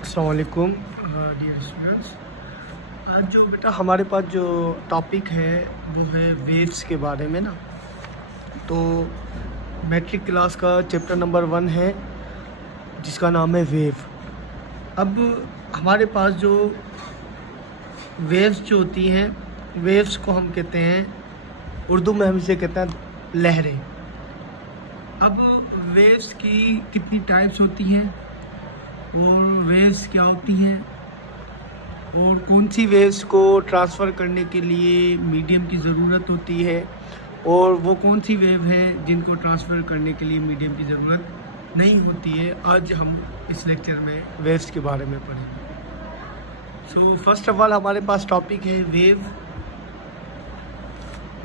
अस्सलाम वालेकुम dear students. आज जो बेटा हमारे पास जो टॉपिक है वो है वेव्स के बारे में ना। तो मैट्रिक क्लास का चैप्टर नंबर 1 है जिसका नाम है वेव। अब हमारे पास जो वेव्स जो होती हैं, वेव्स को हम कहते हैं, उर्दू में हम इसे कहते हैं लहरें। अब वेव्स की कितनी टाइप्स होती हैं और वेव्स क्या होती हैं और कौन सी वेव्स को ट्रांसफ़र करने के लिए मीडियम की ज़रूरत होती है और वो कौन सी वेव है जिनको ट्रांसफ़र करने के लिए मीडियम की ज़रूरत नहीं होती है, आज हम इस लेक्चर में वेव्स के बारे में पढ़ेंगे। सो फर्स्ट ऑफ ऑल हमारे पास टॉपिक है वेव।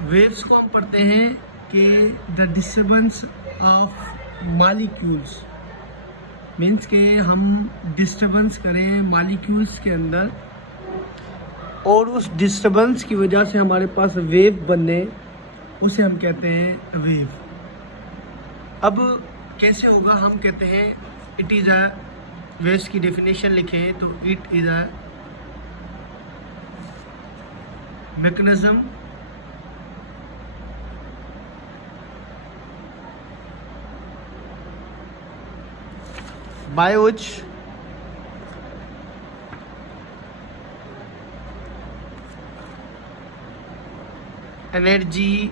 वेव्स को हम पढ़ते हैं कि the disturbance of molecules, means के हम डिस्टर्बेंस करें मॉलिक्यूल्स के अंदर और उस डिस्टर्बेंस की वजह से हमारे पास वेव बने, उसे हम कहते हैं वेव। अब कैसे होगा, हम कहते हैं इट इज़ अ, वेव्स की डेफिनेशन लिखें तो it is a mechanism by which energy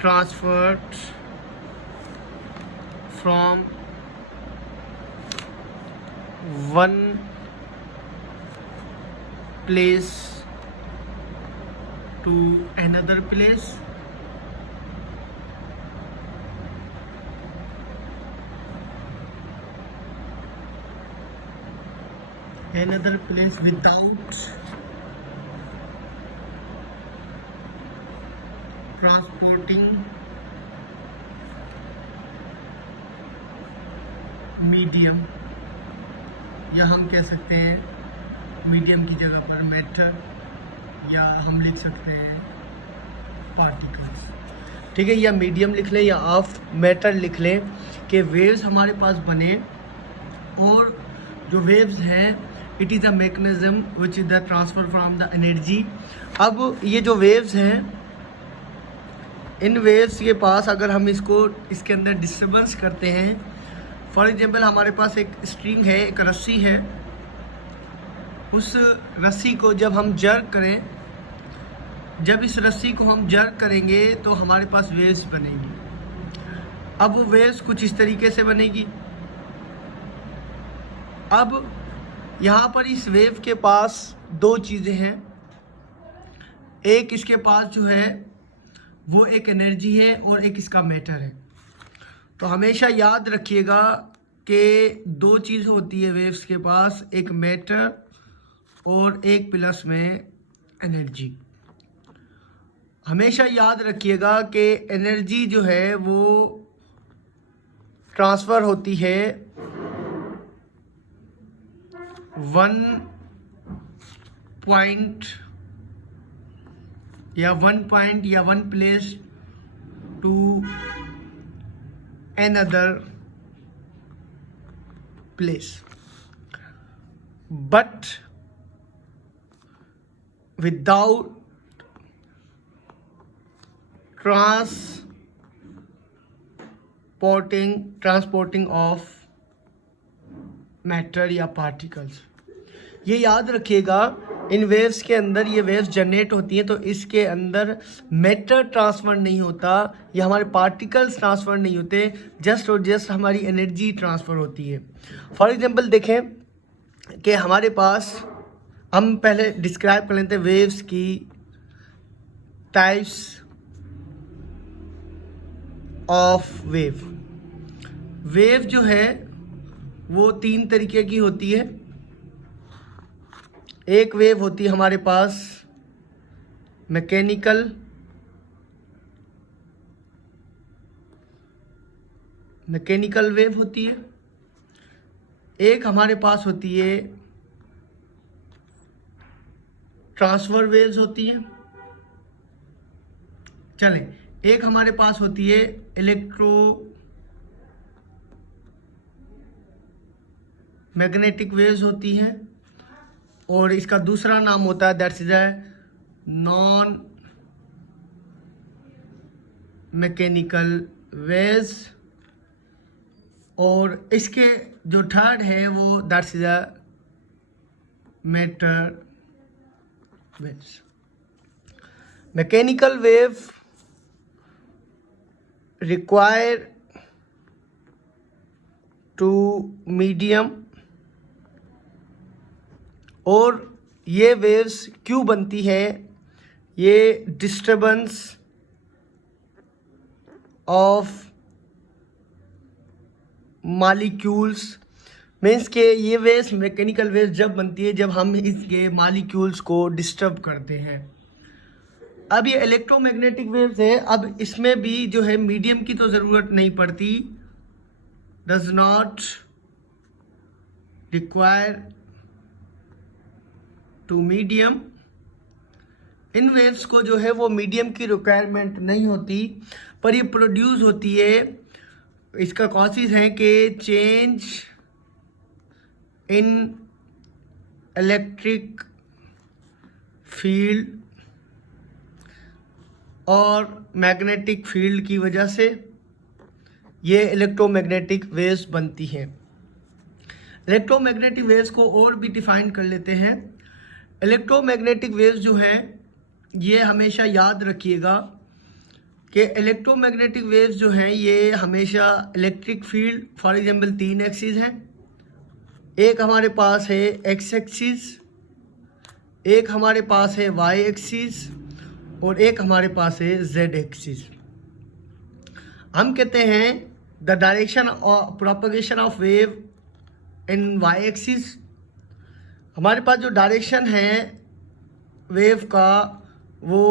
transferred from one place to another place without transporting medium, या हम कह सकते हैं मीडियम की जगह पर मैटर, या हम लिख सकते हैं पार्टिकल्स। ठीक है, या मीडियम लिख लें या ऑफ मैटर लिख लें कि वेव्स हमारे पास बने। और जो वेव्स हैं, it is a mechanism which is the transfer from the energy. अब ये जो वेव्स हैं, इन वेव्स के पास अगर हम इसके अंदर डिस्टर्बेंस करते हैं, फॉर एग्जांपल हमारे पास एक स्ट्रिंग है, एक रस्सी है, उस रस्सी को जब हम जर्क करें, जब इस रस्सी को हम जर्क करेंगे तो हमारे पास वेव्स बनेगी। अब वो वेव्स कुछ इस तरीके से बनेगी। अब यहाँ पर इस वेव के पास दो चीज़ें हैं। एक इसके पास जो है वो एक एनर्जी है और एक इसका मैटर है। तो हमेशा याद रखिएगा कि दो चीज़ होती है वेव्स के पास, एक मैटर और एक प्लस में एनर्जी। हमेशा याद रखिएगा कि एनर्जी जो है वो ट्रांसफ़र होती है वन पॉइंट या one place to another place, but without transporting of matter या पार्टिकल्स। ये याद रखिएगा, इन वेव्स के अंदर ये वेव्स जनरेट होती हैं तो इसके अंदर मैटर ट्रांसफ़र नहीं होता या हमारे पार्टिकल्स ट्रांसफ़र नहीं होते, जस्ट और जस्ट हमारी एनर्जी ट्रांसफ़र होती है। फॉर एग्जांपल देखें कि हमारे पास, हम पहले डिस्क्राइब कर लेते हैं वेव्स की टाइप्स ऑफ वेव। वेव जो है वो 3 तरीके की होती है। एक वेव होती है हमारे पास मैकेनिकल वेव होती है, एक हमारे पास होती है ट्रांसफर वेव्स होती हैं। चलें एक हमारे पास होती है इलेक्ट्रोमैग्नेटिक वेव्स होती हैं, और इसका दूसरा नाम होता है that's is non mechanical waves, और इसके जो थर्ड है वो that's is matter waves. Mechanical wave require to medium, और ये वेव्स क्यों बनती है, ये डिस्टर्बेंस ऑफ मॉलिक्यूल्स मीन्स के ये वेव्स मैकेनिकल वेव्स जब बनती है जब हम इसके मॉलिक्यूल्स को डिस्टर्ब करते हैं। अब ये इलेक्ट्रोमैग्नेटिक वेव्स है, अब इसमें भी जो है मीडियम की तो ज़रूरत नहीं पड़ती, does not require to medium. इन वेव्स को जो है वो मीडियम की रिक्वायरमेंट नहीं होती, पर ये प्रोड्यूस होती है। इसका कॉजेज है कि चेंज इन इलेक्ट्रिक फील्ड और मैग्नेटिक फील्ड की वजह से ये इलेक्ट्रोमैग्नेटिक वेव्स बनती हैं। इलेक्ट्रोमैग्नेटिक वेव्स को और भी डिफाइन कर लेते हैं। इलेक्ट्रोमैग्नेटिक वेव्स जो हैं ये हमेशा याद रखिएगा कि इलेक्ट्रोमैग्नेटिक वेव्स जो हैं ये हमेशा electric field, for example 3 axis हैं, एक हमारे पास है एक्स एक्सिस, एक हमारे पास है वाई एक्सिस, और एक हमारे पास है जेड एक्सिस। हम कहते हैं the direction of propagation of wave in Y axis, हमारे पास जो डायरेक्शन है वेव का वो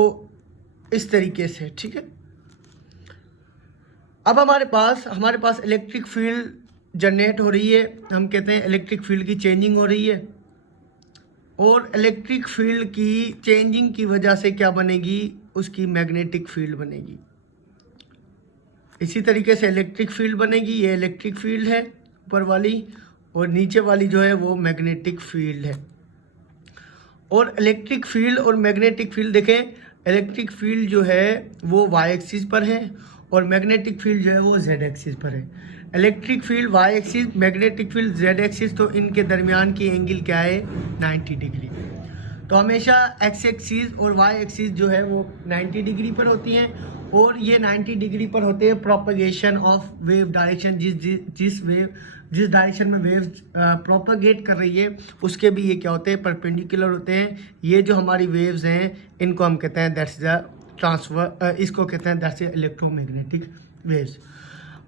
इस तरीके से, ठीक है। अब हमारे पास इलेक्ट्रिक फील्ड जनरेट हो रही है, हम कहते हैं इलेक्ट्रिक फील्ड की चेंजिंग हो रही है, और इलेक्ट्रिक फील्ड की चेंजिंग की वजह से क्या बनेगी, उसकी मैग्नेटिक फील्ड बनेगी। इसी तरीके से इलेक्ट्रिक फील्ड बनेगी, ये इलेक्ट्रिक फील्ड है ऊपर वाली, और नीचे वाली जो है वो मैग्नेटिक फील्ड है। और इलेक्ट्रिक फील्ड और मैग्नेटिक फील्ड देखें, इलेक्ट्रिक फील्ड जो है वो वाई एक्सिस पर है और मैग्नेटिक फील्ड जो है वो जेड एक्सिस पर है। Electric field Y axis, magnetic field Z axis, तो इनके दरमियान की एंगल क्या है, 90 डिग्री। तो हमेशा एक्स एक्सिस और वाई एक्सिस जो है वो 90 डिग्री पर होती हैं, और ये 90 डिग्री पर होते हैं प्रोपगेशन ऑफ वेव डायरेक्शन, जिस डायरेक्शन में वेव प्रोपगेट कर रही है उसके भी ये क्या होते हैं, परपेंडिकुलर होते हैं। ये जो हमारी वेव्स हैं इनको हम कहते हैं दैट्स द ट्रांसफर, इसको कहते हैं दैट्स इलेक्ट्रोमैग्नेटिक वेव्स।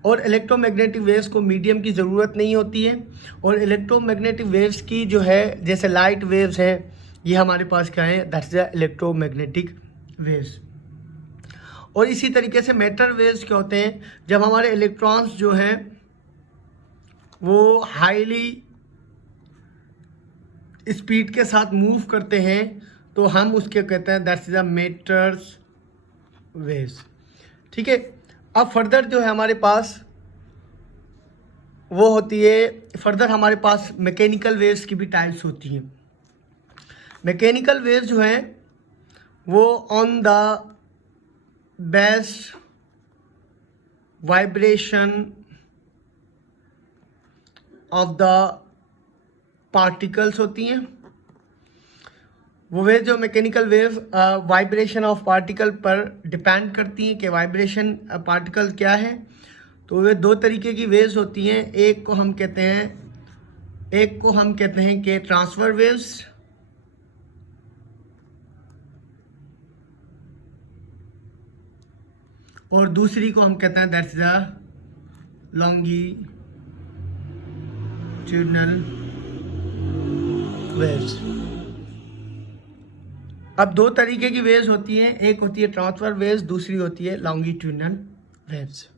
और इलेक्ट्रोमैग्नेटिक वेव्स को मीडियम की ज़रूरत नहीं होती है, और इलेक्ट्रोमैग्नेटिक वेव्स की जो है जैसे लाइट वेव्स हैं ये हमारे पास क्या है, दैट्स द इलेक्ट्रोमैग्नेटिक वेव्स। और इसी तरीके से मैटर वेव्स क्या होते हैं, जब हमारे इलेक्ट्रॉन्स जो हैं वो हाईली स्पीड के साथ मूव करते हैं तो हम उसके कहते हैं दैट्स द मैटर्स वेव्स, ठीक है। अब फर्दर जो है हमारे पास वो होती है, फर्दर हमारे पास मैकेनिकल वेव्स की भी टाइप्स होती हैं। मैकेनिकल वेव्स जो हैं वो on the best vibration of the particles होती हैं। वो वेव जो mechanical wave vibration of particle पर डिपेंड करती हैं कि वाइब्रेशन पार्टिकल क्या है। तो वे दो तरीके की वेव्स होती हैं, एक को हम कहते हैं कि ट्रांसफर वेव्स, और दूसरी को हम कहते हैं दैट्स द लॉन्गिट्यूडनल वेव्स। अब दो तरीके की वेव्स होती हैं, एक होती है ट्रांसफर वेव्स, दूसरी होती है लॉन्गिट्यूडनल वेव्स।